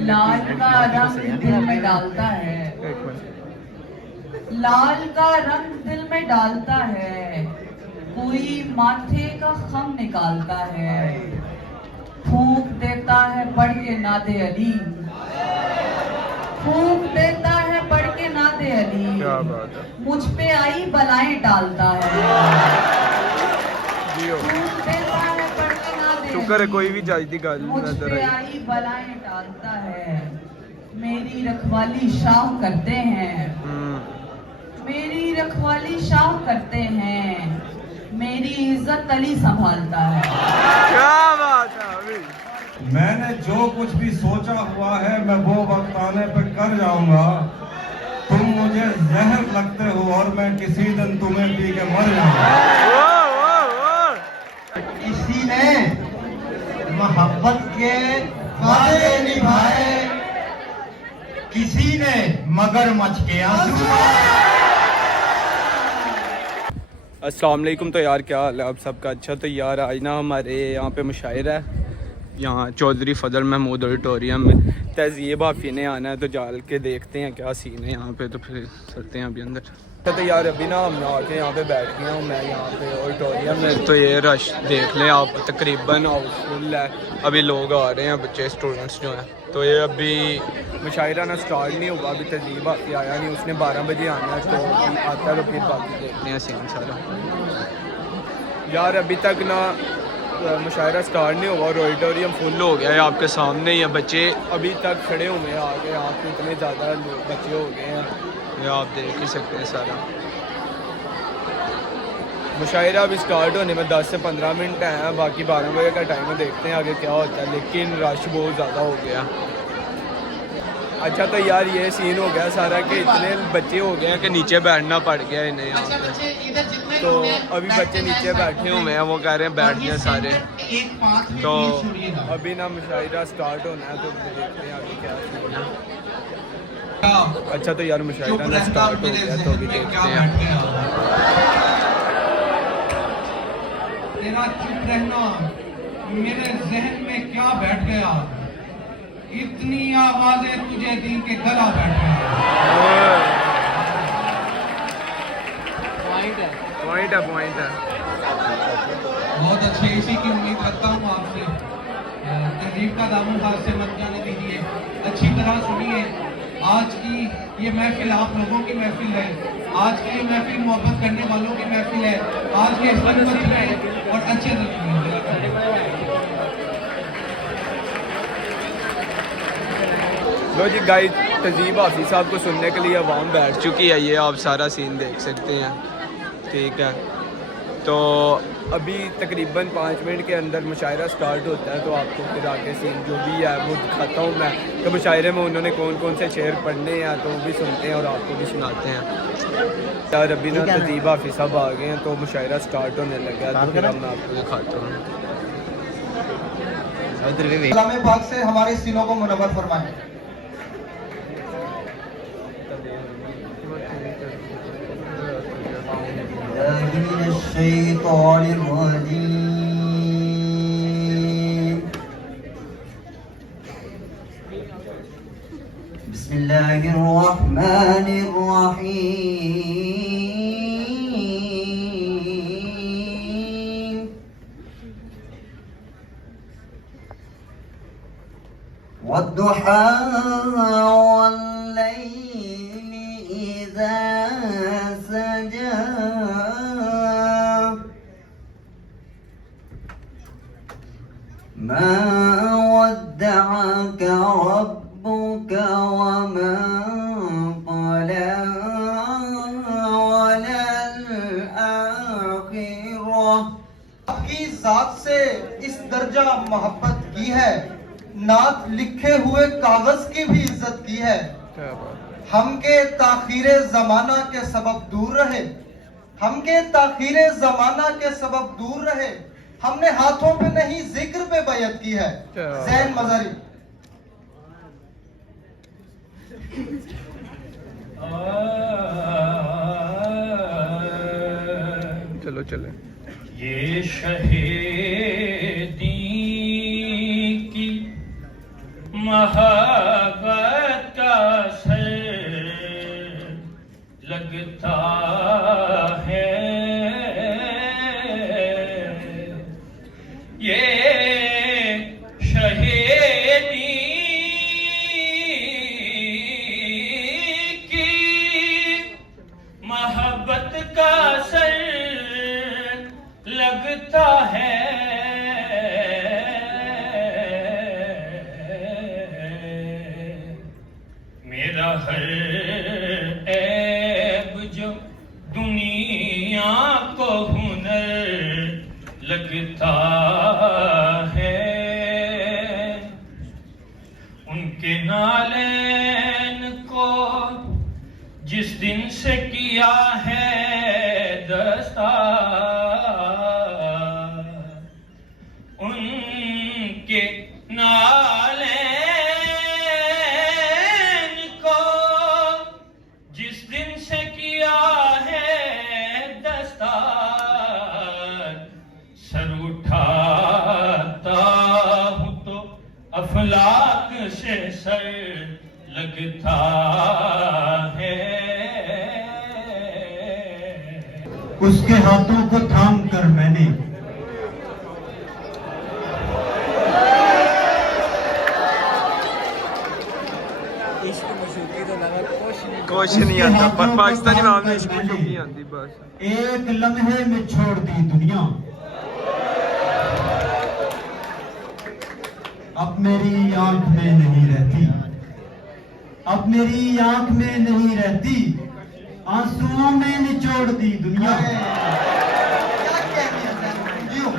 लाल का रंग दिल में डालता है, लाल का रंग दिल में डालता है, कोई माथे का खम निकालता है, फूंक देता है पढ़ के नादे अली, फूंक देता है पढ़ के नादे अली, मुझ पे आई बलाएं टालता है, फूंक देता है पढ़ के नादे शुक्र है कोई भी जायदी गल मुझ पे आई बलाएं टालता है, मेरी रखवाली शाह करते हैं, मेरी रखवाली शाह करते हैं, मेरी इज्जत अली संभालता है। क्या बात है अभी। मैंने जो कुछ भी सोचा हुआ है मैं वो वक्त आने पे कर जाऊंगा। तुम मुझे जहर लगते हो और मैं किसी दिन तुम्हें पी के मर जाऊंगा। किसी ने मोहब्बत के वादे निभाए, किसी ने मगरमच्छ के आंसू। अस्सलाम वालेकुम। तो यार क्या हाल है आप सबका? अच्छा तो यार आज ना हमारे यहाँ पे मुशायरा है, यहाँ चौधरी फजल महमूद ऑडिटोरियम में। तहज़ीब हाफ़ी ने आना है तो जाल के देखते हैं क्या सीन है यहाँ पे, तो फिर चलते हैं अभी अंदर। तो यार अभी ना हम आके यहाँ पे बैठ गया हूँ मैं यहाँ पे ऑडिटोरियम में। तो ये रश देख लें आप, तकरीबन हाउसफुल है। अभी लोग आ रहे हैं, बच्चे स्टूडेंट्स जो हैं। तो ये अभी मुशायरा ना स्टार्ट नहीं हुआ, अभी तहज़ीब हाफ़ी आया नहीं, उसने 12 बजे आना है। तो आता तो फिर बाकी देखते हैं सीन सारा। यार अभी तक ना मुशायरा स्टार्ट नहीं हुआ और ऑडिटोरियम फुल हो गया है, आपके सामने ही है। बच्चे अभी तक खड़े हुए हैं आगे, यहाँ पे इतने ज़्यादा बच्चे हो गए हैं, ये आप देख ही सकते हैं सारा। मुशायरा अभी स्टार्ट होने में 10 से 15 मिनट हैं, बाकी 12 बजे का टाइम है, देखते हैं आगे क्या होता है। लेकिन रश बहुत ज़्यादा हो गया। अच्छा तो यार ये सीन हो गया सारा कि इतने बच्चे हो गए हैं कि नीचे बैठना पड़ गया इन्हें यहाँ पे। तो अभी बच्चे नीचे बैठे हुए हैं, वो कह रहे हैं बैठ जाए सारे। तो अभी ना मुशायरा स्टार्ट होना है, तो देखते हैं आगे क्या सीन है। अच्छा तो यार मुशायरा ना स्टार्ट हो गया, तो अभी देखते हैं। तेरा चुप रहना मेरे जहन में क्या बैठ गया, इतनी आवाजें तुझे दिल के गला बैठ गया। पॉइंट है। बहुत अच्छे, इसी की उम्मीद रखता हूँ आपसे। तहजीब का दामन हाथ से मत जाने दीजिए, अच्छी तरह सुनिए। आज की ये महफिल आप लोगों की महफिल है, आज की ये महफिल मोहब्बत करने वालों की महफिल है। आज के इस और अच्छे लो जी गाइस, तहज़ीब हाफ़ी साहब को सुनने के लिए आवाम बैठ चुकी है, ये आप सारा सीन देख सकते हैं। ठीक है, तो अभी तकरीबन 5 मिनट के अंदर मुशायरा स्टार्ट होता है। तो आपको फिर आगे सीन जो भी है वो दिखाता हूँ मैं, कि मुशायरे में उन्होंने कौन कौन से शेर पढ़ने हैं, तो वो भी सुनते हैं और आपको भी सुनाते हैं। यार अभी ना तहज़ीब हाफ़ी साहब आ गए हैं, तो मुशायरा स्टार्ट होने लगा, तो फिर मैं आपको दिखाता हूँ। कलाम पाक से हमारे सीनों को मुनव्वर फरमाएं। बिस्मिल्लाहिर्रहमानिर्रहीम। वद्दुहा वल्लैलि इज़ा सजा मा वद्दअक रब्बुक वमा क़ला वलल आखिरह। आपकी ज़ात से इस दर्जा मोहब्बत की है, नात लिखे हुए कागज की भी इज्जत की है। हम के ताखीरे जमाना के सबब दूर रहे, हम के ताखीरे जमाना के सबब दूर रहे, हमने हाथों पे नहीं जिक्र पे बैयत की है। ज़ैन मज़ारी। चलो चले। ये शहीदी की महा मोहब्बत का असर लगता है, ये शहीदी की मोहब्बत का असर लगता है। मेरा हर ऐब जो दुनिया को हुनर लगता है, उनके नालैन को जिस दिन से किया है दस्तार, उनके नालैन को जिस दिन से किया है दस्तार, सर उठाता हूँ तो अफलाक से सर लगता है। उसके हाथों को थाम कर मैंने कुछ नहीं आता पाकिस्तानी मामले इश्क नहीं आती बस। एक लम्हे में छोड़ दी दुनिया, अब मेरी आंख में नहीं रहती, अब मेरी आंख में नहीं रहती, आंसुओं में निचोड़ दी दुनिया। क्या कह दिया क्यों?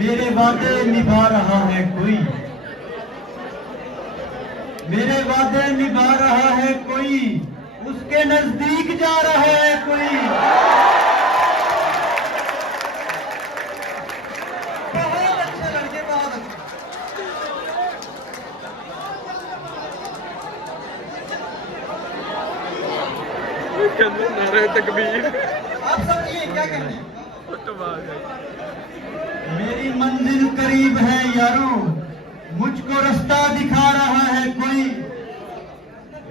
मेरे वादे निभा रहा है कोई, मेरे वादे निभा रहा है कोई, उसके नजदीक जा रहा है कोई। बहुत अच्छे लड़के, बहुत अच्छे। नारे तकबीर आप समझिए क्या कहते हैं। मेरी मंजिल करीब है यारों, मुझको रास्ता दिखा रहा है कोई।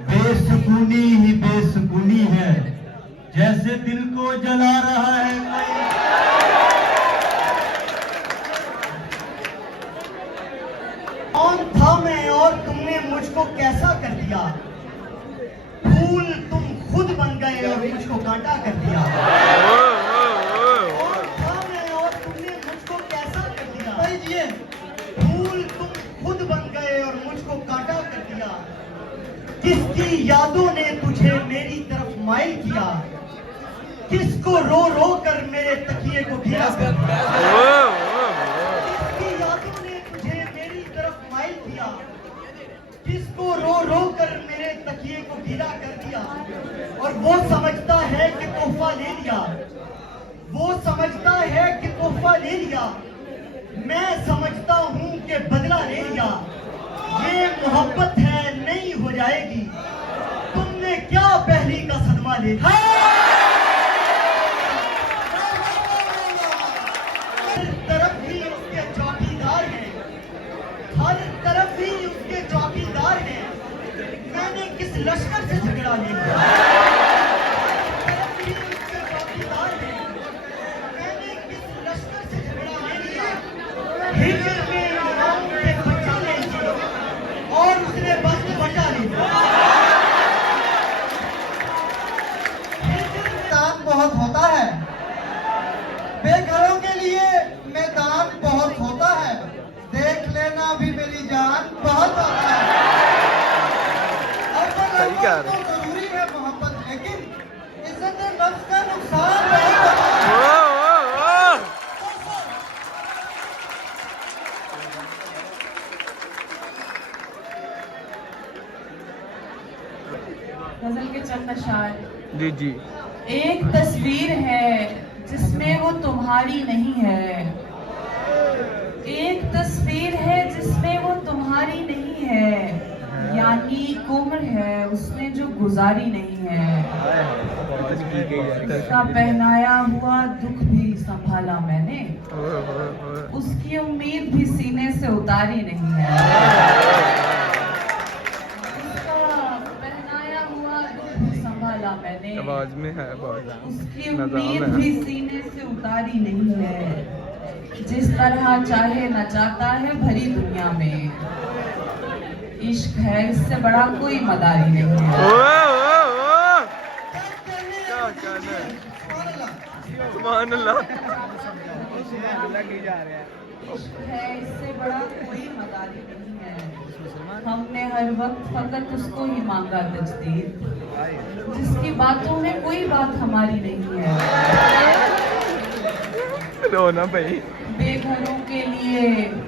बेसुकूनी ही बेसुकूनी है, जैसे दिल को जला रहा है कोई। कौन था मैं और तुमने मुझको कैसा कर दिया, फूल तुम खुद बन गए और मुझको कांटा कर दिया। कौन था मैं और तुमने मुझको कैसा कर दिया, फूल तुम खुद बन गए और मुझको कांटा कर दिया। किसकी यादों ने तुझे मेरी तरफ माइल किया, किसको रो रो कर मेरे तकिए को घिरा कर दिया। किसकी यादों ने तुझे मेरी तरफ माइल किया, किसको रो रो कर मेरे तकिए को घिरा कर दिया। और वो समझता है कि तोहफा ले लिया, वो समझता है कि तोहफा ले लिया, मैं समझता हूँ कि बदला ले लिया। ये मोहब्बत है नहीं हो जाएगी, तुमने क्या पहली का सदमा ले लिया। हर तरफ भी उसके चौकीदार हैं, हर तरफ भी उसके चौकीदार हैं, मैंने किस लश्कर से झगड़ा ले लिया। हर तरफ भी उसके चौकीदार हैं, मैंने किस लश्कर से झगड़ा ले लिया। हिजर में इमाम के बच्चा ले लिया और उसने बस बचा ले लिया। मैदान बहुत होता है, बेघरों के लिए मैदान बहुत होता है, देख लेना भी मेरी जान बहुत होता है। सही कह रहे तो जरूरी है मोहब्बत, लेकिन इज्जत नफ्स का नुकसान नहीं होता है। गजल के चंद अशार। जी जी। एक तस्वीर है जिसमें वो तुम्हारी नहीं है, एक तस्वीर है जिसमें वो तुम्हारी नहीं है, यानी एक उम्र है उसने जो गुजारी नहीं है, उसका पहनाया हुआ दुख भी संभाला मैंने, उसकी उम्मीद भी सीने से उतारी नहीं है, उसका पहनाया हुआ दुख भी संभाला मैंने, आवाज में है बहुत उसकी उम्मीद भी सीने से उतारी नहीं है, जिस तरह चाहे नचाता है भरी दुनिया में, इश्क है इससे बड़ा कोई मदारी नहीं है। सुभान अल्लाह। इश्क है इससे बड़ा कोई मदारी नहीं है। हमने हर वक्त फकत उसको ही मांगा तजदीद, जिसकी बातों में कोई बात हमारी नहीं है। रोना भाई। बेघरों के लिए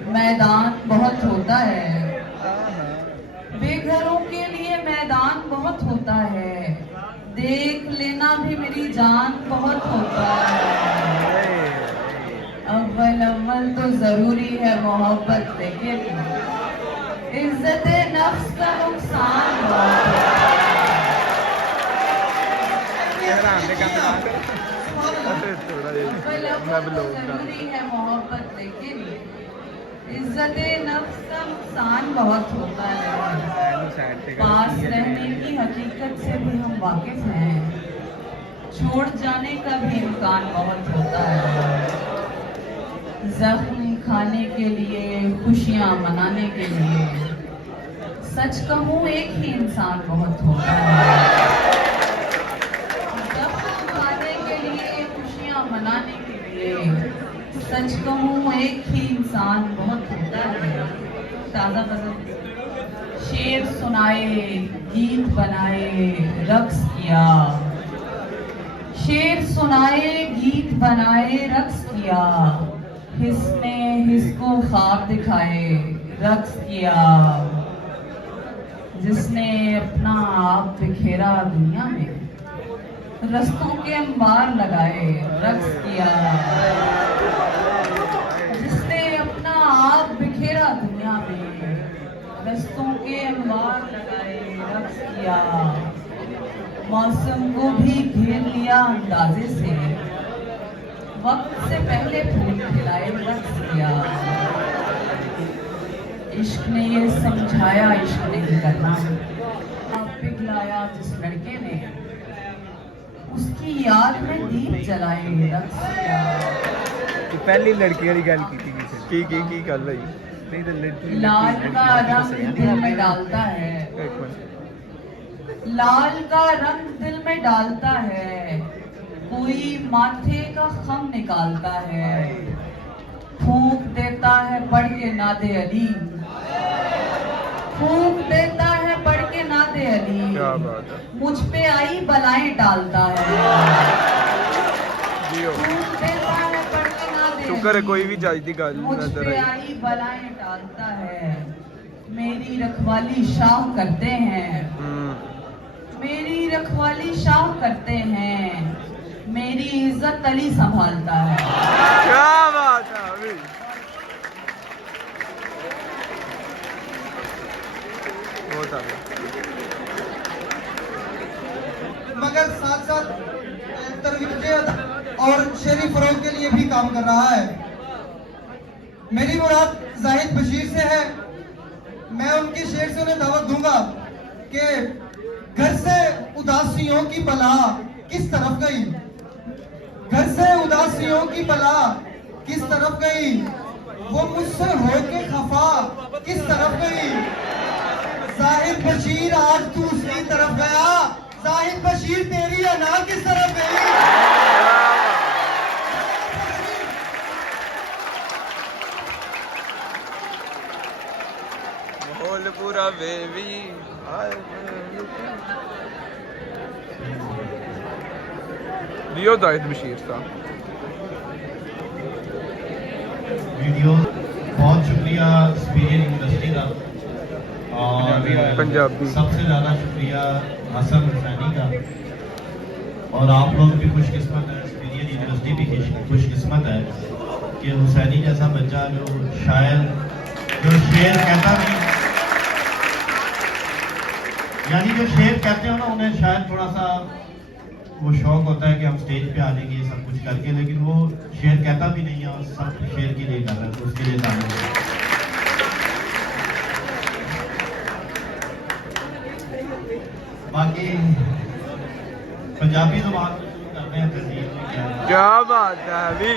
मैदान बहुत होता है, बेघरों के लिए मैदान बहुत होता है, देख लेना भी मेरी जान बहुत होता है। अव्वल अव्वल तो जरूरी है मोहब्बत, लेकिन इज्जत नफ्स का नुकसान बहुत होता है। अव्वल अव्वल तो जरूरी है मोहब्बत, लेकिन इज्जत नफ्स का नुकसान बहुत होता है। पास रहने की हकीकत से भी हम वाकिफ हैं, छोड़ जाने का भी इम्कान बहुत होता है। जख्म खाने के लिए, खुशियाँ मनाने के लिए, सच कहूँ एक ही इंसान बहुत होता है। जख्म खाने के लिए, खुशियाँ मनाने के लिए, सच कहूँ एक ही इंसान बहुत होता है। ताज़ा गज़ल। शेर सुनाए, गीत बनाए, रक्स किया, शेर सुनाए, गीत बनाए, रक्स किया, हिस्ने हिस्को ख्वाब दिखाए, रक्स किया, जिसने अपना आप बिखेरा दुनिया में, रस्तों के अंबार लगाए, रक्स किया, जिसने अपना आप बिखेरा दुनिया में, रस्तों के अंबार लगाए, रक्स किया, मौसम को भी घेर लिया अंदाजे से, वक्त से पहले फूल खिलाए, रक्स किया। इश्क ने ये समझाया इश्क नहीं करना, आप पिघलाया जिस लड़के ने, उसकी याद में दीप जलाए, रक्स किया। पहली लड़की वाली गल की गल भाई। लाल का रंग दिल में डालता है, लाल का रंग दिल में डालता है, कोई माथे का खम निकालता है, फूंक देता है पढ़ के नादे अली, फूंक देता है पढ़ के नादे अली, क्या बात है। मुझ पे आई बलाएं टालता है, फूंक देता है पढ़ के नादे शुक्र है अली, कोई भी जायज दी गल मुझ नजर पे आई। आई बलाएं टालता है, मेरी रखवाली शाह करते हैं, मेरी रखवाली शाह करते हैं, मेरी इज्जत अली संभालता है। क्या बात है अभी। बहुत आगे। मगर साथ साथ तरबियत और शेरी फरोग के लिए भी काम कर रहा है। मेरी मुराद जाहिद बशीर से है। मैं उनके शेर से उन्हें दावत दूंगा कि घर से उदासियों की बला किस तरफ गई, घर से उदासियों की बला किस तरफ गई, वो मुझसे होके खफा किस तरफ गई, जाहिद बशीर आज तू उसकी तरफ गया, जाहिद बशीर तेरी अना किस तरफ गई। माहौल पूरा बेबी। लियो जाहिद बशीर साहब। वीडियो बहुत शुक्रिया स्पीरियन यूनिवर्सिटी का, और पंजाबी सबसे ज़्यादा शुक्रिया हसन हुसैनी का, और आप लोग भी खुशकिस्मत हैं, स्पीरियन यूनिवर्सिटी भी खुशकिस्मत है कि हुसैनी जैसा बच्चा जो शायर जो शेर कहता नहीं, यानी जो शेर कहते हो ना, उन्हें शायद थोड़ा सा वो शौक होता है कि हम स्टेज पे आने की सब कुछ करके, लेकिन वो शेर कहता भी नहीं है और सब शेर के लिए कर रहा है, तो उसके लिए धन्यवाद। बाकी पंजाबी जुबान को शुरू करते हैं। तहजीब में क्या बात है अभी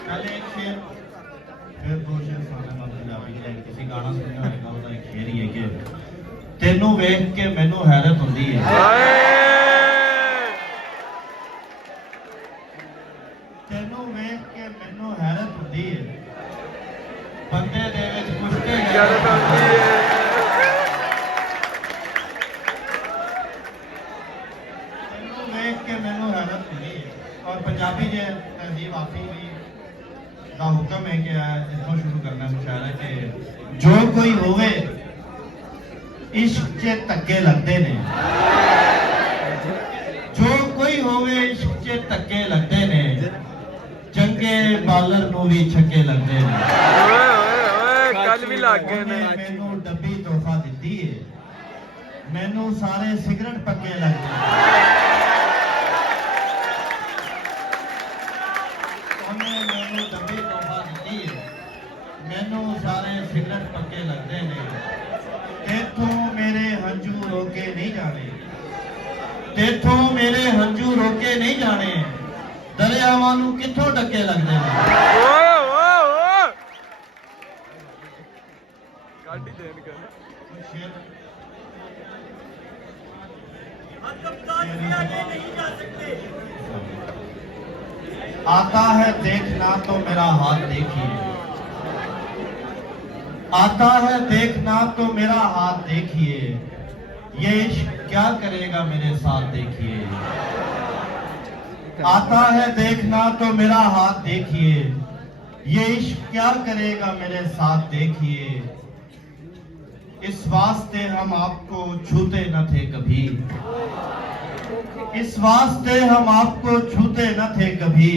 पहले एक शेर फिर दो शेर सुनाना पंजाबी के। किसी गाना सुनने होगा ਉਹਦਾ एक शेर ही है कि तेनू वेख के मैनू हैरत होंदी है। तेनू वेख के मैनू हैरत होंदी है, बंदे दे विच कुछ ते हैरत होंदी है। तेनू वेख के मैनू हैरत होंदी है। और पंजाबी जे तहजीब आपी भी दा हुक्म है कि इथों शुरू करना मुशायरा के जो कोई होवे इश्क चे धक्के लगते ने, जो कोई होवे इश्क चे धक्के लगते ने, चंगे बालर नू भी छक्के लगते ने। कल भी लग गए ने। मैनू डब्बी तोहफा दिती है, मैनू सारे सिगरेट पक्के लगते ने। ਉਹਨੇ ਮੈਨੂੰ ਡੱਬੀ ਤੋਹਫਾ ਦਿੱਤੀ ਹੈ, ਮੈਨੂੰ ਸਾਰੇ ਸਿਗਰਟ ਪੱਕੇ ਲੱਗਦੇ ਨੇ। तेथों मेरे हंजू रोके नहीं जाने, तेथों मेरे हंजू रोके नहीं जाने, दरियावां नू कित्थों डके लगदे ने। आता है देखना तो मेरा हाथ देखिए, आता है देखना तो मेरा हाथ देखिए, ये इश्क क्या करेगा मेरे साथ देखिए। आता है देखना तो मेरा हाथ देखिए, ये इश्क क्या करेगा मेरे साथ देखिए। इस वास्ते हम आपको छूते न थे कभी, इस वास्ते हम आपको छूते न थे कभी,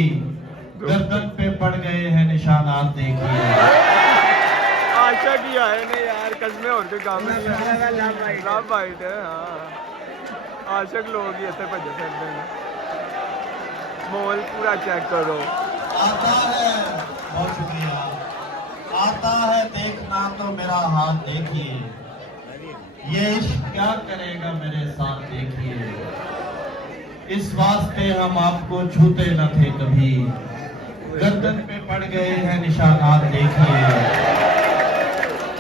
गर्दन पे पड़ गए हैं निशानात देखिए। आशा की आए ने यार, कसमें और कोई काम नहीं है। लव बाइट है। हाँ, आशक लोग ही ऐसे भजे फिरते हैं। मोल पूरा चेक करो। आता है, बहुत शुक्रिया। आता है देखना तो मेरा हाथ देखिए, ये इश्क क्या करेगा मेरे साथ देखिए। इस वास्ते हम आपको छूते न थे कभी, गर्दन पे पड़ गए हैं निशानात देखिए।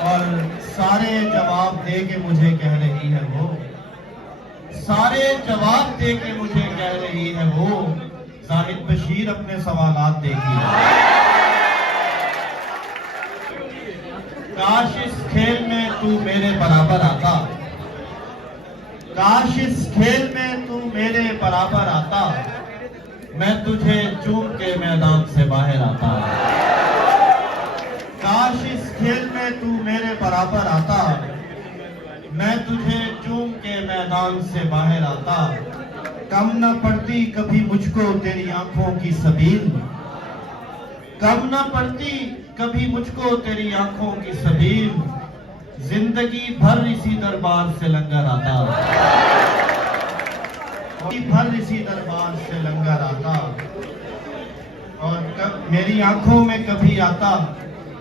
और सारे जवाब दे के मुझे कह रही है वो, सारे जवाब दे के मुझे कह रही है वो, जाहिद बशीर अपने सवालात देखिए। काश इस खेल में तू मेरे बराबर आता, काश इस खेल में तू मेरे बराबर आता, मैं तुझे चूम के मैदान से बाहर आता। काश इस खेल में तू मेरे बराबर आता, मैं तुझे चूम के मैदान से बाहर आता। कम न पड़ती कभी मुझको तेरी आंखों की सबील, कम न पड़ती कभी मुझको तेरी आंखों की सबील, जिंदगी भर इसी दरबार से लंगर आता, भर इसी दरबार से लंगर आता। और मेरी आंखों में कभी आता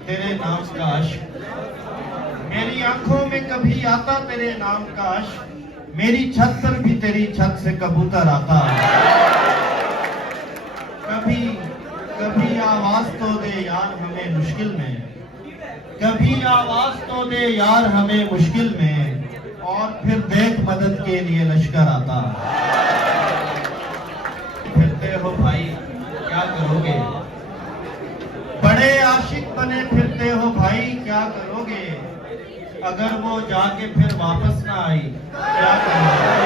तेरे नाम का अश्क, मेरी आंखों में कभी आता तेरे नाम का अश्क, मेरी छत पर भी तेरी छत से कबूतर आता। कभी कभी आवाज तो दे यार हमें मुश्किल में, कभी आवाज तो दे यार हमें मुश्किल में, और फिर देख मदद के लिए लश्कर आता। फिरते हो भाई क्या करोगे, बड़े आशिक बने फिरते हो भाई क्या करोगे, अगर वो जाके फिर वापस ना आई क्या करोगे।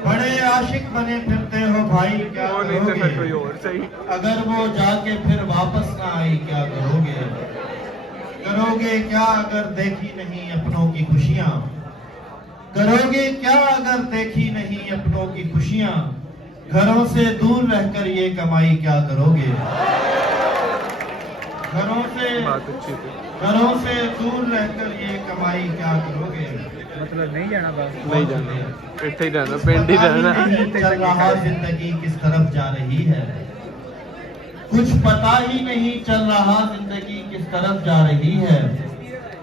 बड़े आशिक बने फिरते हो भाई क्या करोगे, अगर वो जाके फिर वापस ना आई क्या करोगे। करोगे क्या अगर देखी नहीं अपनों की खुशियां, करोगे क्या अगर देखी नहीं अपनों की खुशियां, घरों से दूर रहकर ये कमाई क्या करोगे। बात अच्छी थी। घरों से दूर रहकर ये कमाई क्या करोगे? नहीं जाना, इतना ही रहना, पिंड ही रहना। चल रहा जिंदगी किस तरफ जा रही है, कुछ पता ही नहीं चल रहा जिंदगी किस तरफ जा रही है।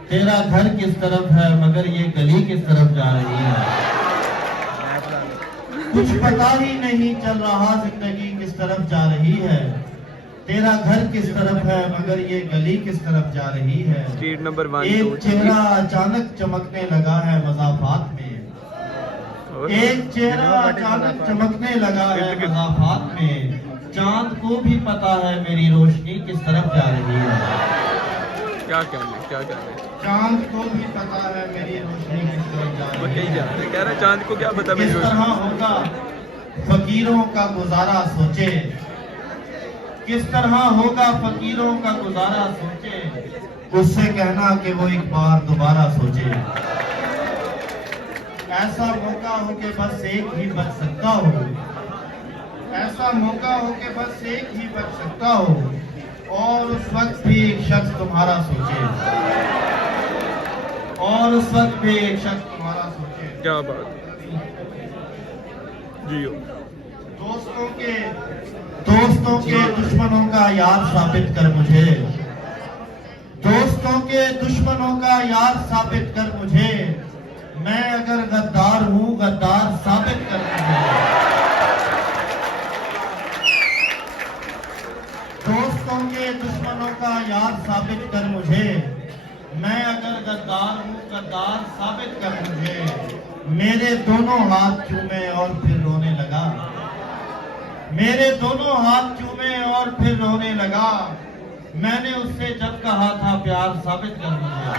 तेरा घर किस तरफ है मगर ये गली किस तरफ जा रही है। कुछ पता ही नहीं चल रहा जिंदगी किस तरफ जा रही है। तेरा घर किस तरफ है मगर ये गली किस तरफ जा रही है। स्ट्रीट नंबर 1 एक चेहरा अचानक चमकने लगा है मज़ाफ़ात में, एक चेहरा अचानक चमकने लगा है मज़ाफ़ात में। चांद को भी पता है मेरी रोशनी किस तरफ जा रही है। क्या कहने चांद को भी पता है मेरी रोशनी किस तरफ जा वो रही कहीं है। जा रहे, कह रहे चांद को क्या पता मेरी किस रोशनी। तरह होगा फकीरों का गुजारा सोचे, किस तरह होगा फकीरों का गुजारा सोचे। उससे कहना कि वो एक बार दोबारा सोचे। ऐसा मौका हो के बस एक ही बच सकता हो, ऐसा मौका हो के बस एक ही बच सकता हो। और उस वक्त भी एक शख्स तुम्हारा सोचे, और उस वक्त भी एक शख्स तुम्हारा सोचे। क्या बात जियो। दोस्तों के दुश्मनों का यार साबित कर मुझे, दोस्तों के दुश्मनों का यार साबित कर मुझे। मैं अगर गद्दार हूँ गद्दार साबित कर मुझे। दोस्तों के दुश्मनों का यार साबित कर मुझे। मैं अगर गद्दार हूँ गद्दार साबित कर मुझे। मेरे दोनों हाथ चूमे और फिर रोने लगा, मेरे दोनों हाथ चूमे और फिर रोने लगा। मैंने उससे जब कहा था प्यार साबित कर मुझे।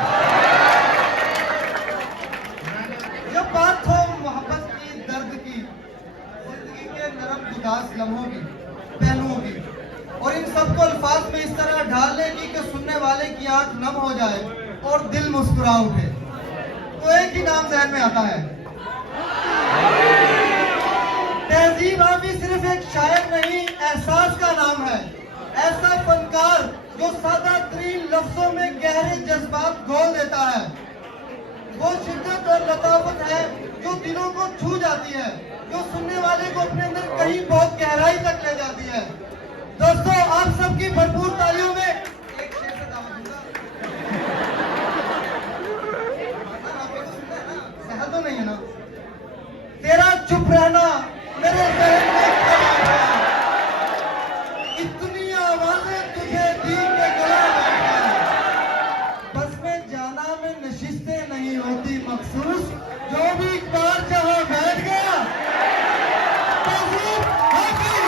जब बात हो मोहब्बत की, दर्द की, जिंदगी के नरम उदास लम्हों की, पहलुओं की, और इन सबको अल्फाज में इस तरह ढालने की कि सुनने वाले की आंख नम हो जाए और दिल मुस्कुरा उठे, तो एक ही नाम जहन में आता है। तहजीब आवी सिर्फ एक शायर नहीं, एहसास का नाम है। ऐसा फनकार जो सादा तरीन लफ्जों में गहरे जज्बात घोल देता है। वो शिद्दत और लताफत है जो दिलों को छू जाती है, जो सुनने वाले को अपने अंदर कहीं बहुत गहराई तक ले जाती है। दोस्तों, आप सबकी भरपूर तालियों में एक शेर से दावत दूंगा। सहल तो नहीं है ना? तेरा चुप रहना मेरे जहन में खराब है, इतनी आवाजें तुझे दी के गला बैठा है। बस में जाना में नशिस्तें नहीं होती मखसूस, जो भी एक बार जहां बैठ गया तहजीब हाफिज।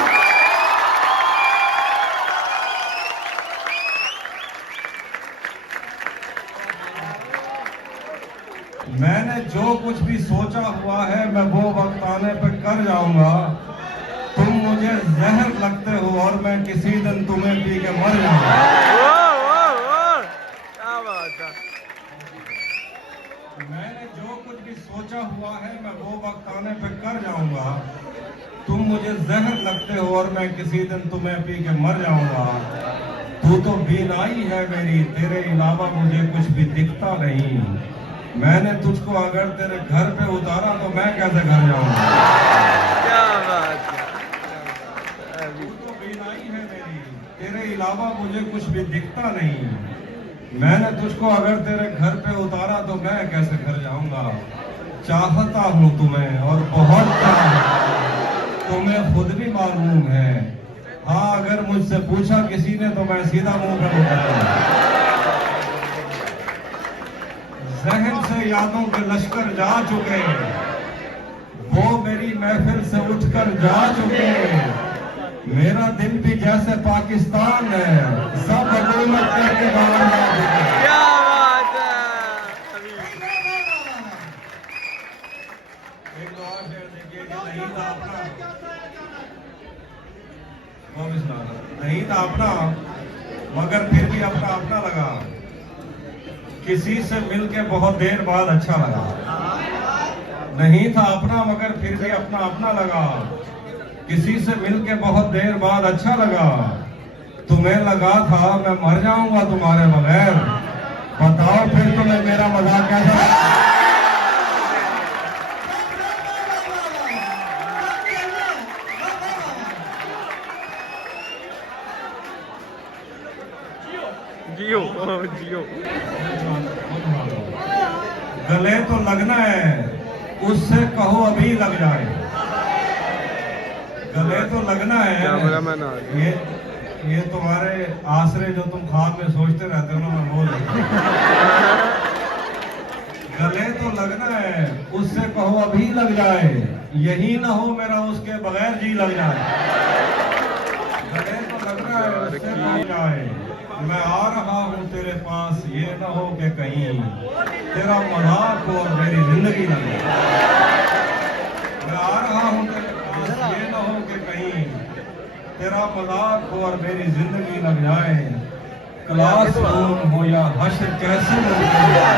मैंने जो कुछ भी सोचा हुआ है मैं वो वक्त आने पे कर जाऊंगा। तुम मुझे जहर लगते हो और मैं किसी दिन तुम्हें पी के मर जाऊंगा। क्या बात है। मैंने जो कुछ भी सोचा हुआ है मैं वो वक्त आने पे कर जाऊंगा। तुम मुझे जहर लगते हो और मैं किसी दिन तुम्हें पी के मर जाऊंगा। तू तो बीनाई है मेरी, तेरे अलावा मुझे कुछ भी दिखता नहीं। मैंने तुझको अगर तेरे घर पे उतारा तो मैं कैसे घर जाऊंगा। क्या बात है। तू तो बीनाई है मेरी, तेरे अलावा मुझे कुछ भी दिखता नहीं। मैंने तुझको अगर तेरे घर पे उतारा तो मैं कैसे घर जाऊंगा। चाहता हूँ तुम्हें और बहुत चाहता हूं, तुम्हें खुद भी मालूम है। हाँ, अगर मुझसे पूछा किसी ने तो मैं सीधा मुंह कर बताऊंगा। जहन से यादों के लश्कर जा चुके, वो मेरी महफिल से उठकर जा चुके। मेरा दिल भी जैसे पाकिस्तान है, सब हुकूमत करके बाहर जा चुके। क्या बात है। एक तो और शेर देखिए कि नहीं था अपना, वो भी सुना था। नहीं था अपना मगर फिर भी अपना अपना लगा। किसी से मिलके बहुत देर बाद अच्छा लगा। नहीं था अपना मगर फिर भी अपना अपना लगा। किसी से मिलके बहुत देर बाद अच्छा लगा। तुम्हें लगा था मैं मर जाऊंगा तुम्हारे बगैर। बताओ फिर तुम्हें मेरा मजाक कैसा लगा? जियो जियो। गले तो लगना है, उससे कहो अभी लग जाए। गले तो लगना है। ये तुम्हारे आसरे जो तुम ख्वाब में सोचते रहते हो ना, मैं बोल रहा गले तो लगना है, उससे कहो अभी लग जाए। यही ना हो मेरा उसके बगैर जी लग जाए। गले तो लगना है, उससे कहो जाए। मैं आ रहा हूँ तेरे पास, ये ना हो कि कहीं तेरा मजाक हो और मेरी जिंदगी लग जाए। मैं आ रहा हूँ तेरे पास, ये ना हो कि कहीं तेरा मजाक हो और मेरी जिंदगी लग जाए। क्लासरूम हो या हश्र कैसे मुमकिन है?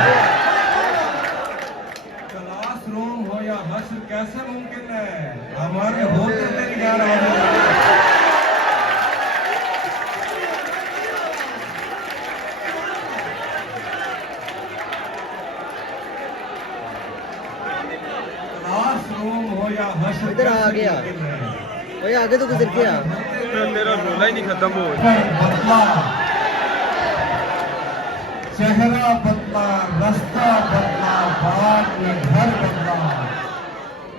क्लासरूम हो या हश्र कैसे मुमकिन है? हमारे होते तेरी गैर हाजिर। क्लासरूम हो या हश्र इधर आ गया। ओए आगे तो गुजर के आ। मेरा रोना ही नहीं खत्म हो। बदला चेहरा बदला, रास्ता बदला, बात में घर बदला।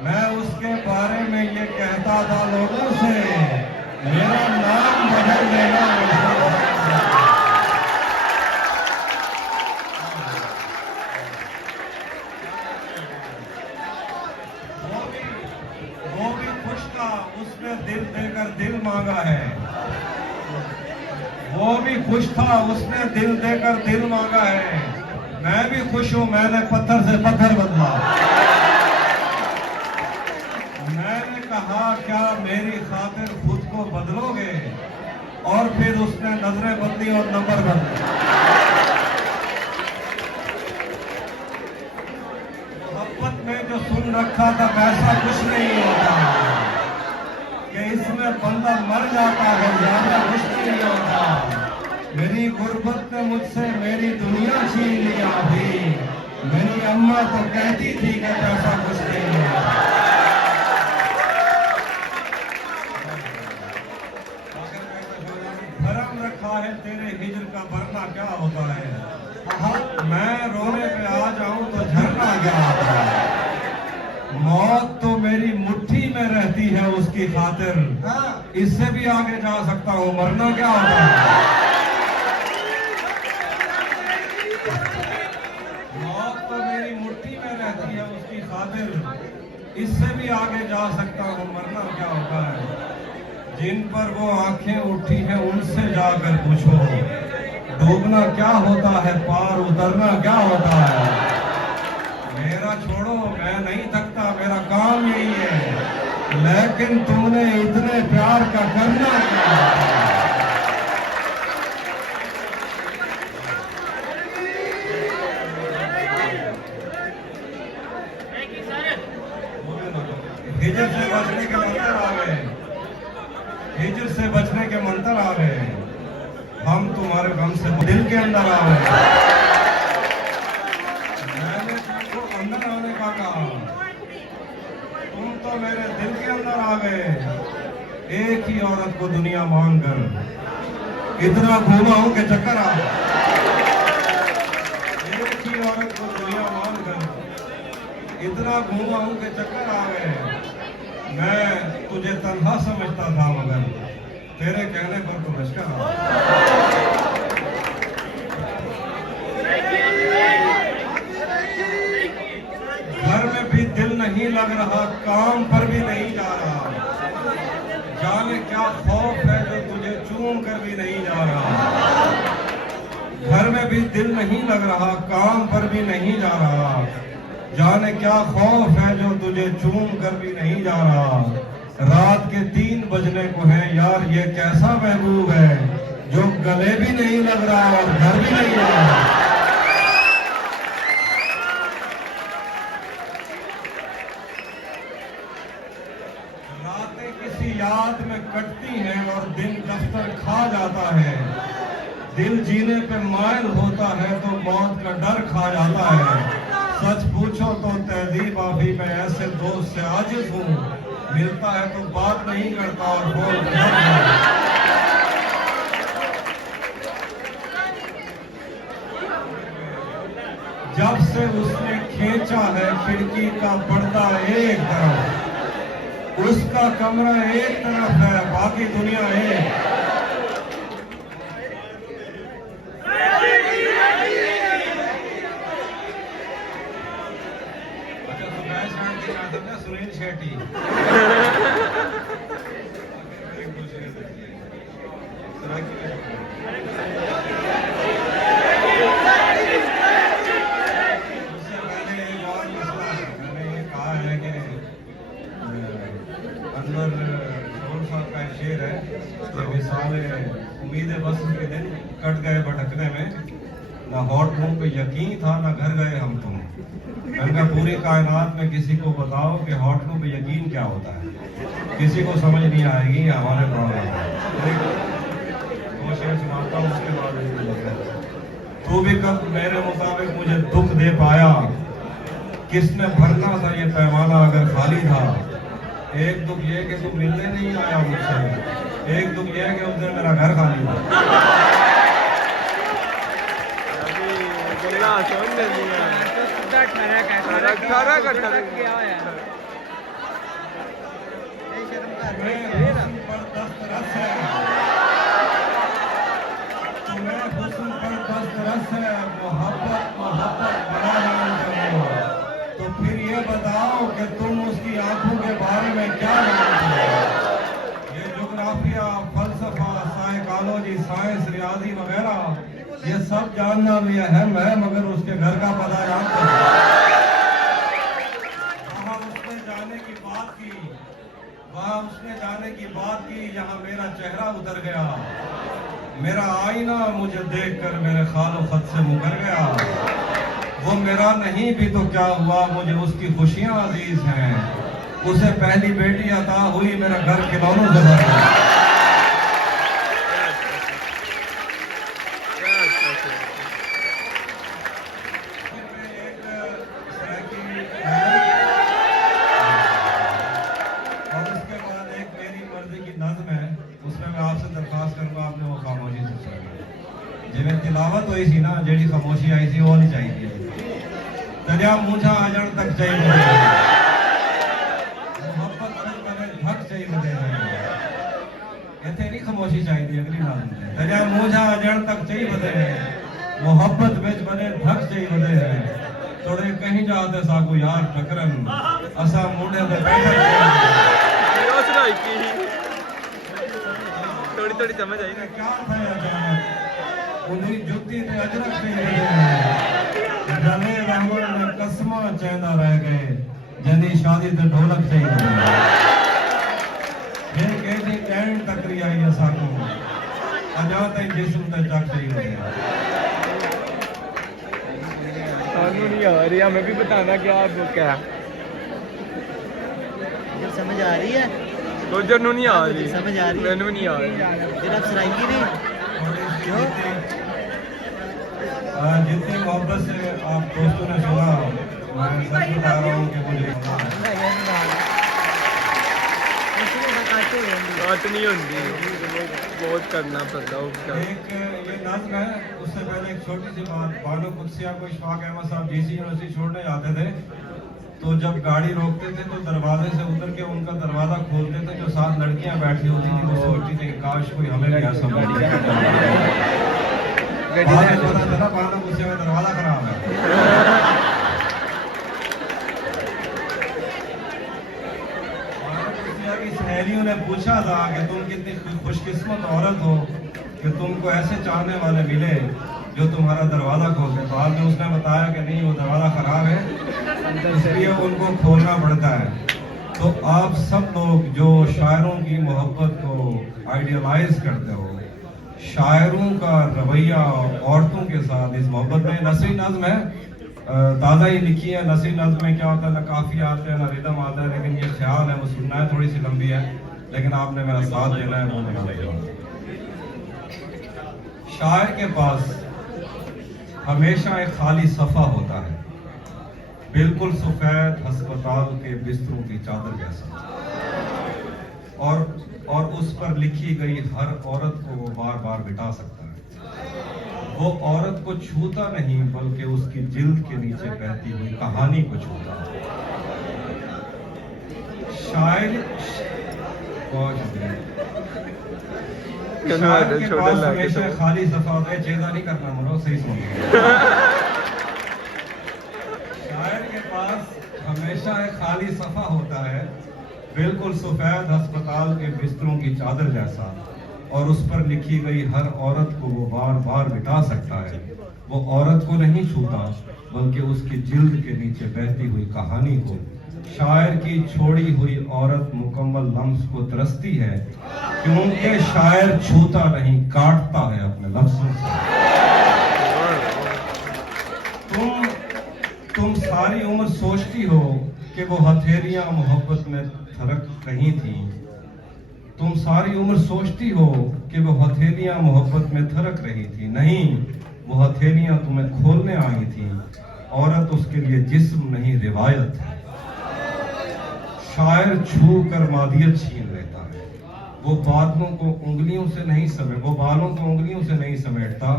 मैं उसके बारे में ये कहता था लोगों से, मेरा नाम बदल देना। वो भी खुश था, उसने दिल देकर दिल मांगा है। वो भी खुश था, उसने दिल देकर दिल मांगा है। मैं भी खुश हूं, मैंने पत्थर से पत्थर बदला। मैंने कहा क्या मेरी खातिर खुद को बदलोगे? और फिर उसने नजरें बदली और नंबर बदले। मोहब्बत में जो सुन रखा था वैसा कुछ नहीं होता कि इसमें बंदा मर जाता है, ज्यादा कुछ नहीं होता। मेरी गुर्बत ने मुझसे मेरी दुनिया छीन लिया भी। मेरी अम्मा तो कहती थी कि ऐसा कुछ नहीं है। भरम रखा है तेरे हिजर का, वरना क्या होता है? मैं रोने पे आ जाऊं तो झरना क्या होता है? मौत तो मेरी मुट्ठी में रहती है उसकी खातिर। इससे भी आगे जा सकता हूँ, मरना क्या होता है? मौत तो मेरी मुट्ठी में रहती है उसकी खातिर। इससे भी आगे जा सकता हूँ, मरना क्या होता है? जिन पर वो आंखें उठी हैं उनसे जाकर पूछो, डूबना क्या होता है, पार उतरना क्या होता है? मेरा छोड़ो, मैं नहीं थकता, मेरा काम यही है। लेकिन तुमने इतने प्यार का करना क्या? हिजर से बचने के मंत्र आ गए। हिजर से बचने के मंत्र आ गए। हम तुम्हारे गम से दिल के अंदर आ गए। मैंने तुमको अंदर आने का कहा, तुम तो मेरे दिल के अंदर आ गए। एक ही औरत को दुनिया मांगकर इतना घूमा हूं कि चक्कर आ गया। एक ही औरत को दुनिया मांगकर इतना घूमा हूं कि चक्कर आ गए। मैं तुझे तन्हा समझता था, मगर तेरे कहने पर तो लश्कर आ। घर में भी दिल नहीं लग रहा, काम पर भी नहीं जा रहा। जाने क्या खौफ है जो तुझे चूम कर भी नहीं जा रहा। घर में भी दिल नहीं लग रहा, काम पर भी नहीं जा रहा। जाने क्या खौफ है जो तुझे चूम कर भी नहीं जा रहा। रात के 3 बजने को है यार, ये कैसा महबूब है जो गले भी नहीं लग रहा और घर भी नहीं लग रहा। रातें किसी याद में कटती हैं और दिन दफ्तर खा जाता है। दिल जीने पे मायल होता है तो मौत का डर खा जाता है। सच पूछो तो तहजीब आफी में ऐसे दोस्त से आजिज हूँ, मिलता है तो बात नहीं करता और बोल जब से उसने खींचा है खिड़की का पर्दा एक तरफ, उसका कमरा एक तरफ है, बाकी दुनिया एक। अच्छा तो बैच काट के आते हैं सुनील शेट्टी। उम्मीद बस के दिन कट गए भटकने में, ना हॉट रूम पे यकीन था ना घर गए हम तुम। मैंने कहा पूरी कायनात में किसी को बताओ कि हॉट रूम पे यकीन क्या होता है, किसी को समझ नहीं आएगी हमारे प्रॉब्लम। तो शेर सुनाता हूँ उसके बाद। तू भी कब मेरे मुताबिक मुझे दुख दे पाया, किसने भरना था ये पैमाना अगर खाली था। एक दुख ये कि तू मिलने नहीं आया मुझसे, एक दुख ये है कि उस दिन मेरा घर खाली था। तुम्हें हुस्न पर दस्तरस है, मोहब्बत मोहब्बत बड़ा नाम करो। तो फिर ये बताओ कि तुम उसकी आंखों के बारे में क्या जानते हो। ये जोग्राफिया, फलसफा, साइकोलॉजी, साइंस, रियाजी वगैरह ये सब जानना भी अहम है, मगर उसके घर का पता जानते हैं। वहाँ उसने जाने की बात की, वहाँ उसने जाने की बात की, यहाँ मेरा चेहरा उतर गया। मेरा आईना मुझे देखकर मेरे खालो खत से मुकर गया। वो मेरा नहीं भी तो क्या हुआ, मुझे उसकी खुशियाँ अजीज हैं। उसे पहली बेटी अता हुई, मेरा घर खिलौनों से भर गया। और उसके बाद एक मेरी मर्जी की नज़्म है, उसमें मैं आपसे दरख्वास्त करूंगा आपने वो खामोशी से सुनी। जिन्हें तिलावत हुई थी ना, जेड़ी खामोशी आई थी वो नहीं चाहिए। दरिया मूझा अजण तक चाहिए, खामोशी चाहिए। अगली नाज़्म दरिया मूझा अजण तक चाहिए बदे हैं, मोहब्बत बिच बने धक चाहिए बदे हैं। थोड़े कहीं जाते साकू यार टकरन, असा मुंडे दे बैठक थोड़ी थोड़ी समझ आई ना क्या था अचानक उन्हीं जुत्ती ते अजरक चाहिए गले रहमन में कसमा चैना रह गए, जनी शादी ते ढोलक चाहिए। फिर कहती टैन टकरी आई है साकू, अजा तक जिस्म ते चक चाहिए। सानू नहीं आ रही, हमें भी बताना क्या आपको क्या समझ आ रही है। रोजर नू नहीं आ रही, समझ आ रही है, मैनू नहीं आ रही। जनाब सराइकी नहीं जितनी मोहब्बत से आप दोस्तों ने सुना, मैं सच बता रहा हूँ कि मुझे बात नहीं होती, बहुत करना पड़ता है। एक ये नज़्म है, उससे पहले एक छोटी सी बात। बानो कुदसिया को इशफाक अहमद साहब जीसी यूनिवर्सिटी छोड़ने जाते थे, तो जब गाड़ी रोकते थे तो दरवाजे से उतर के उनका दरवाजा खोलते थे। जो साथ लड़कियां बैठी होती थी वो सोचती थी कि काश कोई हमें भी ऐसा पता चला बानो कुदसिया का दरवाजा खराब है। सहेलियों ने पूछा था कि तुम कितनी खुशकिस्मत औरत हो कि तुमको ऐसे चाहने वाले मिले जो तुम्हारा दरवाज़ा खोलते। तो आपने उसने बताया कि नहीं, वो दरवाज़ा ख़राब है, इसलिए उनको खोलना पड़ता है। तो आप सब लोग जो शायरों की मोहब्बत को आइडियलाइज करते हो, शायरों का रवैया औरतों के साथ इस मोहब्बत में, नसरी नज़्म है, ताज़ा ही लिखी है। नसरी नज़्म में क्या होता है, ना काफ़ी आते हैं ना रिदम आता है, लेकिन ये ख्याल है वो सुनना है, थोड़ी सी लंबी है। लेकिन आपने मेरा साथ देना है, वो मैं देगा। शायर के पास हमेशा एक खाली सफा होता है, बिल्कुल सफेद अस्पताल के बिस्तरों की चादर जैसा, और उस पर लिखी गई हर औरत को वो बार बार मिटा सकता है। वो औरत को छूता नहीं, बल्कि उसकी जिल्द के नीचे बहती हुई कहानी को छूता है। शायर के पास हमेशा खाली सफा होता है, चेदा नहीं करना मरो, सही सुनिए। शायर के पास हमेशा एक खाली सफा होता है, बिल्कुल सफेद अस्पताल के बिस्तरों की चादर जैसा, और उस पर लिखी गई हर औरत को वो बार बार मिटा सकता है। वो औरत को नहीं छूता, बल्कि उसकी जिल्द के नीचे बहती हुई कहानी को। शायर की छोड़ी हुई औरत मुकम्मल लम्स को तरसती है, क्योंकि शायर छूता नहीं, काटता है अपने लफ्जों से। तुम सारी उम्र सोचती हो कि वो हथेलियां मोहब्बत में थरक रही थी। तुम सारी उम्र सोचती हो कि वो हथेलियां मोहब्बत में थरक रही थी। नहीं, वो हथेलियां तुम्हें खोलने आई थी। औरत उसके लिए जिस्म नहीं, रिवायत है। शायर छू कर मादियत छीन लेता है। वो बालों को उंगलियों से नहीं समेटता,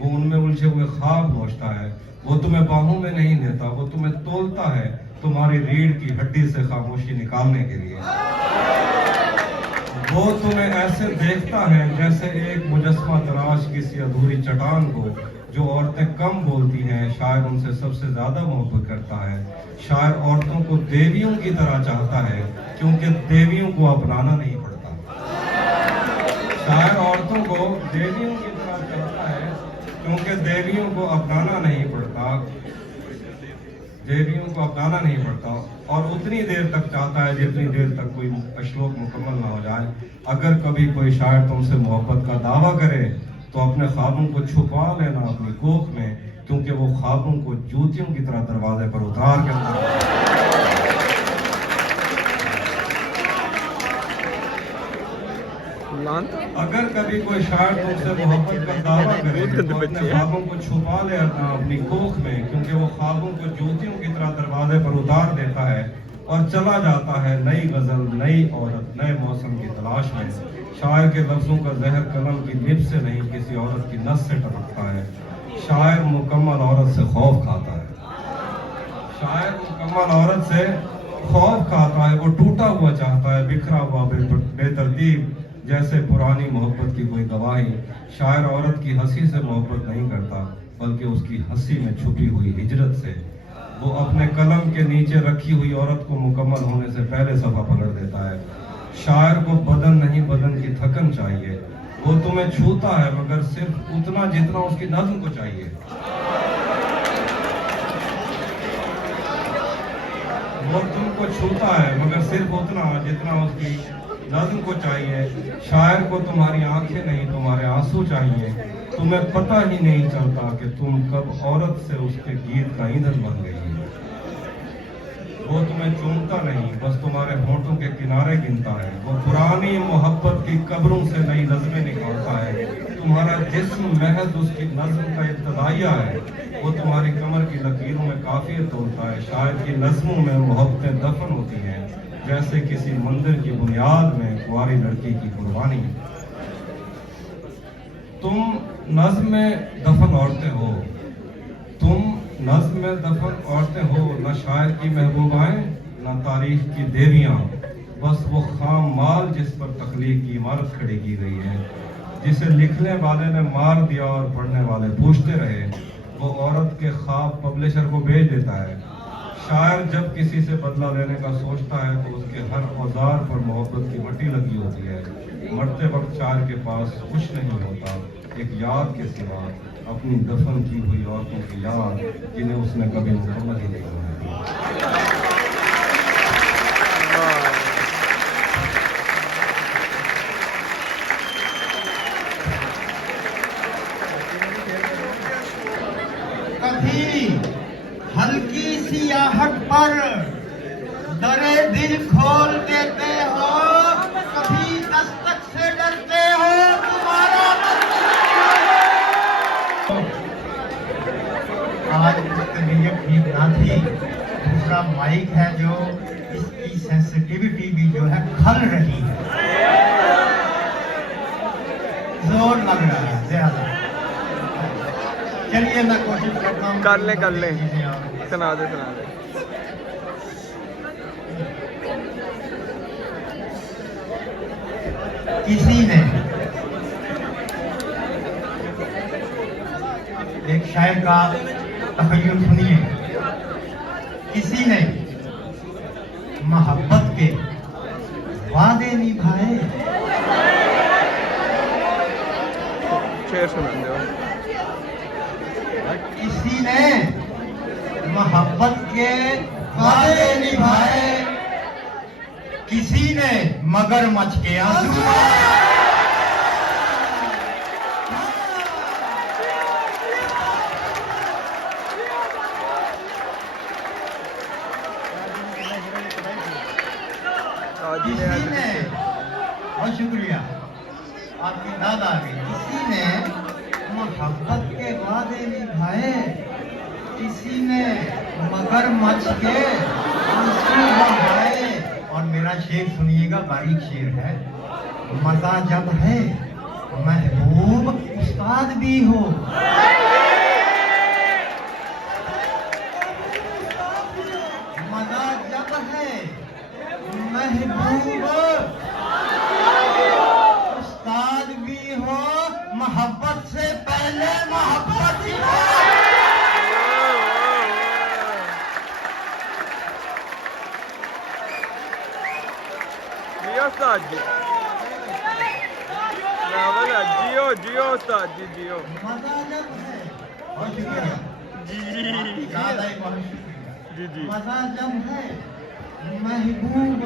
वो उनमें उलझे हुए ख्वाब नोचता है। वो तुम्हें बाहों में नहीं लेता, वो तुम्हें तोलता है तुम्हारी रीढ़ की हड्डी से खामोशी निकालने के लिए। वो तुम्हें ऐसे देखता है जैसे एक मुजस्मा तराश किसी अधूरी चट्टान को। जो औरतें कम बोलती हैं, शायर उनसे सबसे ज्यादा मोहब्बत करता है। शायर औरतों को देवियों की तरह चाहता है, क्योंकि देवियों को अपनाना नहीं पड़ता। शायर औरतों को देवियों की तरह चाहता है, क्योंकि देवियों को अपनाना नहीं पड़ता, और उतनी देर तक चाहता है जितनी देर तक कोई श्लोक मुकम्मल ना हो जाए। अगर कभी कोई शायर तुमसे मोहब्बत का दावा करे, तो अपने ख्वाबों को छुपा लेना अपनी कोख में, क्योंकि वो ख्वाबों को जूतियों की तरह दरवाजे पर उतार के अगर कभी कोई शायर तुमसे मोहब्बत का दावा करे, तो अपने ख्वाबों को छुपा लेना अपनी कोख में, क्योंकि वो ख्वाबों को जूतियों की तरह दरवाजे पर उतार देता है और चला जाता है नई गजल, नई औरत, नए मौसम की तलाश में। शायर के लफ्जों का जहर कलम की निब से नहीं, किसी औरत की नस से टपकता है। शायर मुकम्मल औरत से खौफ खाता है। वो टूटा हुआ चाहता है, बिखरा हुआ बेतरतीब, जैसे पुरानी मोहब्बत की कोई गवाही। शायर औरत की हंसी से मोहब्बत नहीं करता, बल्कि उसकी हंसी में छुपी हुई हिजरत से। वो अपने कलम के नीचे रखी हुई औरत को मुकम्मल होने से पहले सफा पलट देता है। शायर को बदन नहीं, बदन की थकन चाहिए। वो तुम्हें छूता है, मगर सिर्फ उतना जितना उसकी नज़्म को चाहिए। वो तुमको छूता है, मगर सिर्फ उतना जितना उसकी नज़्म को चाहिए। शायर को तुम्हारी आंखें नहीं, तुम्हारे आंसू चाहिए। तुम्हें पता ही नहीं चलता कि तुम कब औरत से उसके गीत का ईंधन बन गई। वो तुम्हें चूमता नहीं, बस तुम्हारे होंठों के किनारे गिनता है। वो पुरानी मोहब्बत की कब्रों से नई नज़में निकालता है। तुम्हारा जिस्म महज उसकी नज़्म का इब्तदाइया है। वो तुम्हारी कमर की लकीरों में काफियत तोड़ता है। शायर की नज़्मों में मोहब्बतें दफन होती हैं, जैसे किसी मंदिर की बुनियाद में कुंवारी लड़की की कुर्बानी। तुम नज़्म में दफन औरतें हो, न शायर की महबूबाएं, न तारीख की देवियां। बस वो खाम माल जिस पर तख्लीक की इमारत खड़ी की गई है, जिसे लिखने वाले ने मार दिया और पढ़ने वाले पूछते रहे। वो औरत के ख्वाब पब्लिशर को भेज देता है। शायर जब किसी से बदला लेने का सोचता है, तो उसके हर औजार पर मोहब्बत की मट्टी लगी होती है। मरते वक्त शायर के पास कुछ नहीं होता, एक याद के सिवा, अपनी दफन की हुई औरतों की याद, जिन्हें उसने कभी मुकम्मल ही नहीं बनाया। कभी हल्की सी आहट पर दरे दिल खोल देते हो, कभी साथ ही दूसरा माइक है जो इसकी सेंसिटिविटी भी जो है खल रही है, जोर लग रहा है ज्यादा। चलिए मैं कोशिश करता हूँ। कर ले सुना दे। किसी ने एक शायर का तखय्युल सुनिए। किसी ने मोहब्बत के वादे निभाए, शेर सुना दो। किसी ने मोहब्बत के वादे निभाए, किसी ने मगरमच्छ के आंसू किसी ने, बहुत शुक्रिया आपकी दाद आ गई। किसी ने मोहब्बत के वादे निभाए, किसी ने मगरमच्छ के आंसू बहाए। और मेरा शेर सुनिएगा, बारीक शेर है। मजा जब है महबूब उस्ताद भी हो, मजा जब है महबूब उस्ताद भी हो, मोहब्बत से पहले मोहब्बत ही हो। उस्ताद जी जियो उस्ताद जी जियो। मजा जब है, बहुत शुक्रिया जी दादा ही बहुत शुक्रिया। जी मजा जब है महबूब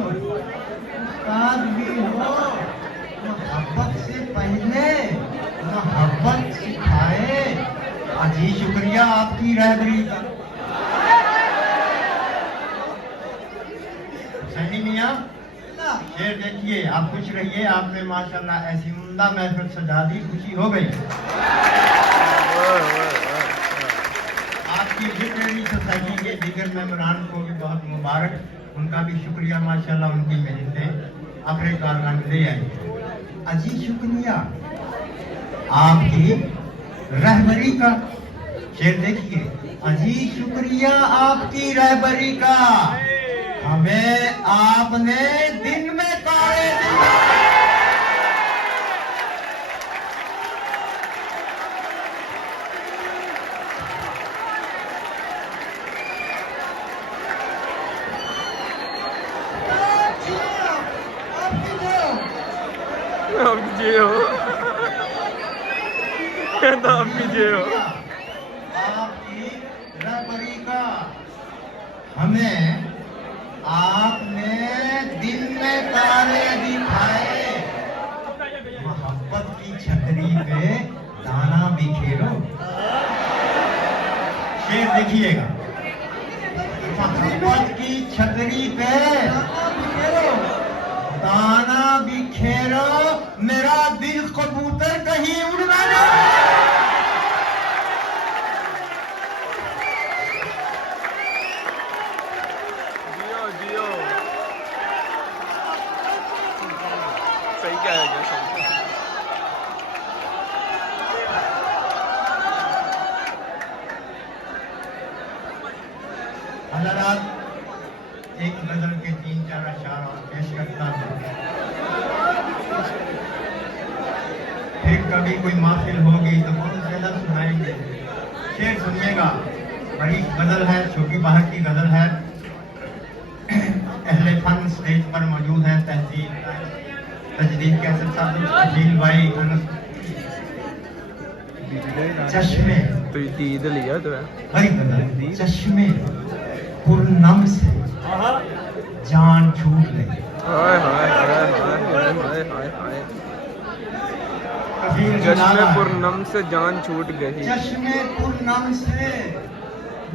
उस्ताद भी हो, मोहब्बत से पहले मोहब्बत सिखाए। अजी शुक्रिया आपकी रहबरी का। सही मियाँ शेर देखिए, आप खुश रहिए। आपने माशाल्लाह ऐसी उम्दा महफिल सजा दी, खुशी हो गई। आपकी लिटरेरी सोसाइटी के दीगर मेंबरान को भी बहुत मुबारक, उनका भी शुक्रिया माशाल्लाह। उनकी मेहनतें आखिरी कारनामे ले आई। अजीज शुक्रिया आपकी रहबरी का। शेर देखिए, अजीज शुक्रिया आपकी रहबरी का, हमें आपने दिन में तारे दिखाए। आप जियो आप जियो। आपकी रहबरी का, हमें आपने दिन में तारे दिखाए। मोहब्बत की छतरी पे दाना बिखेरो। शेर देखिएगा, मोहब्बत की छतरी पे दाना बिखेरो, मेरा दिल कबूतर कहीं उड़ना नहीं। जियो सही क्या है क्या सही। हज़रात, एक गजल के 3-4 अशार और पेश करता हूँ। फिर कभी कोई महफिल होगी तो बहुत ज्यादा सुनाएंगे। शेर सुनिएगा, बड़ी गजल है, छोटी बाहर की गजल है। अहले फन स्टेज पर मौजूद है। तहसील तजदीद कैसे तहसील भाई चश्मे तो दीद लिया तो है। बड़ी गजल, चश्मे पुरनम से जान छूट गई। हाय हाय हाय हाय हाय हाय हाय। कबीर चश्मे जलाला है। पुरनम से जान छूट गई। चश्मे पुरनम से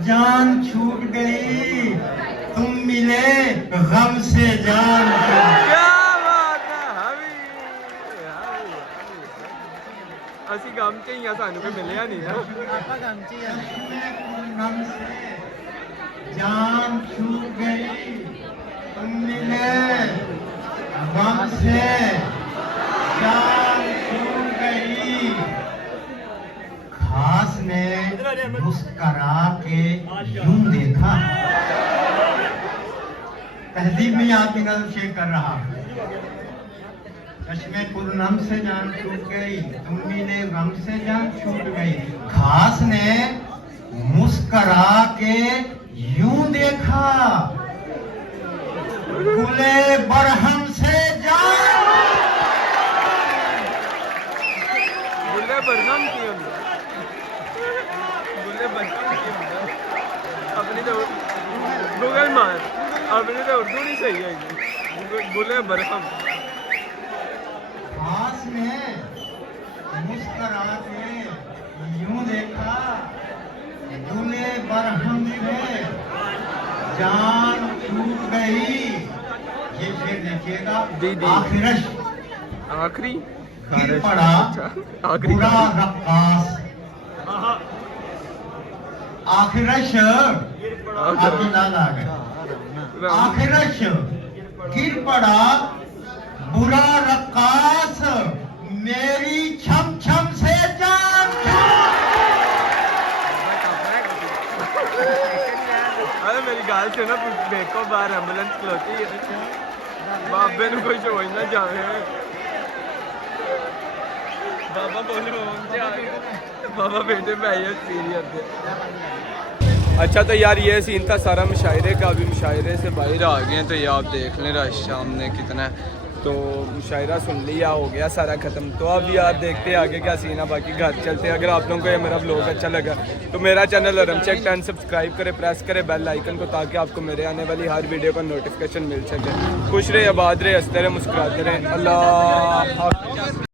जान छूट गई, तुम मिले गम से जान छूट। क्या बात है हवी ਅਸੀਂ ਗਮ ਚ ਹੀ ਆ, ਸਾਨੂੰ ਕੋਈ ਮਿਲਿਆ ਨਹੀਂ ਨਾ। चश्मे पुरनम से जान छूट गई तुम मिले गम से, जान छूट गई। खास ने मुस्करा के यूं देखा। तहजीब में आपकी नजर शेयर कर रहा। चश्मे पूर्णम से जान छूट गई, तुम मिले गम से जान छूट गई। खास ने मुस्करा के यूं देखा, गुले बरहम से जान। गुले बरहम की होंगे, गुले बरहम की होंगे। अपनी तो गूगल मार, अपनी तो उर्दू नहीं सही है। गुले बरहम। खास ने मुस्करा के यूं देखा, गुले बरहम से जान छूट गई। ये शेर देखिएगा। दीदी। आखिरश आखिरी गिर पड़ा आखिरी बुरा रक्कास। आखिरश आपकी नाद आ गए। आखिरश गिर पड़ा बुरा रक्कास, मेरी छम छम से जान। अरे मेरी गाल से ना देखो बाहर एम्बुलेंस खलोती है, बाबे ने कोई छोड़ ना जाए। बाबा बोलो बाबा बेटे में आई है सीरियस। अच्छा तो यार ये सीन था सारा मुशायरे का। अभी मुशायरे से बाहर आ गए हैं तो ये आप देख लें रश सामने कितना है। तो मुशायरा सुन लिया, हो गया सारा ख़त्म। तो अब यार देखते हैं आगे क्या सीन है, बाकी घर चलते हैं। अगर आप लोगों को ये मेरा ब्लॉग अच्छा लगा तो मेरा चैनल अरमचेक 10 सब्सक्राइब करें, प्रेस करें बेल आइकन को, ताकि आपको मेरे आने वाली हर वीडियो का नोटिफिकेशन मिल सके। खुश रहे, आबाद रहे, हंसते रहे, मुस्कुराते रहे। अल्लाह हाफ़िज़।